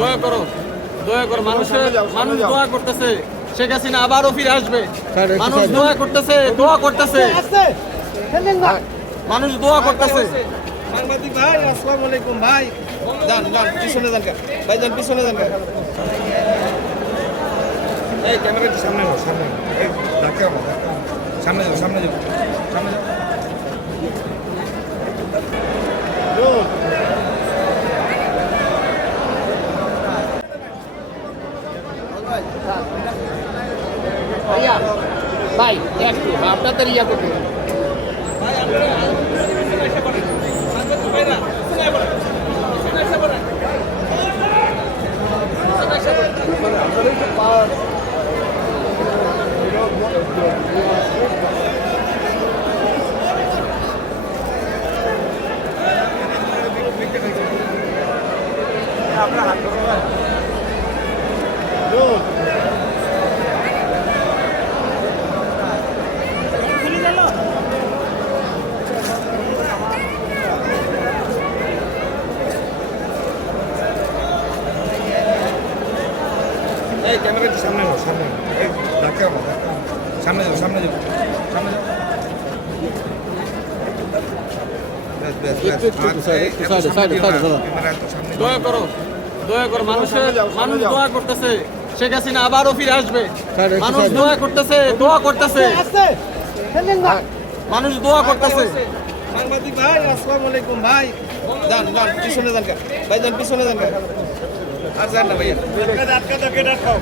দয়া করো, দয়া করো, মানুষ দোয়া করতেছে, শেখ হাসিনা আবারও ফিরে আসবে। মানুষ দোয়া করতেছে, দোয়া করতেছে, মানুষ দোয়া করতেছে। সাংবাদিক ভাই, আসসালামু আলাইকুম ভাই। যান যান, পিছনে যান ভাই, যান পিছনে যান। এই ক্যামেরাটি সামনে নাও, সামনে নাও। এই ধাক্কা মারো, সামনে যাও, সামনে যাও, সামনে যাও। ভাইয়া ভাই একটু আপনাদের ইয়া করতে আপনার হাত ধরো ভাই। এই ক্যামেরাটি সামনে নাও, সামনে নাও। এই ধাক্কা মারো, সামনে যাও, সামনে যাও, সামনে যাও। দয়া করো, দয়া করো, মানুষ দোয়া করতেছে, শেখ হাসিনা আবারও ফিরে আসবে। মানুষ দোয়া করতেছে, দোয়া করতেছে, মানুষ দোয়া করতেছে। সাংবাদিক ভাই, আসসালামু আলাইকুম ভাই। যান যান, পিছনে যান ভাই, যান পিছনে যান। আর যান না ভাইয়া, আটকা দাও, গেট আটকাও।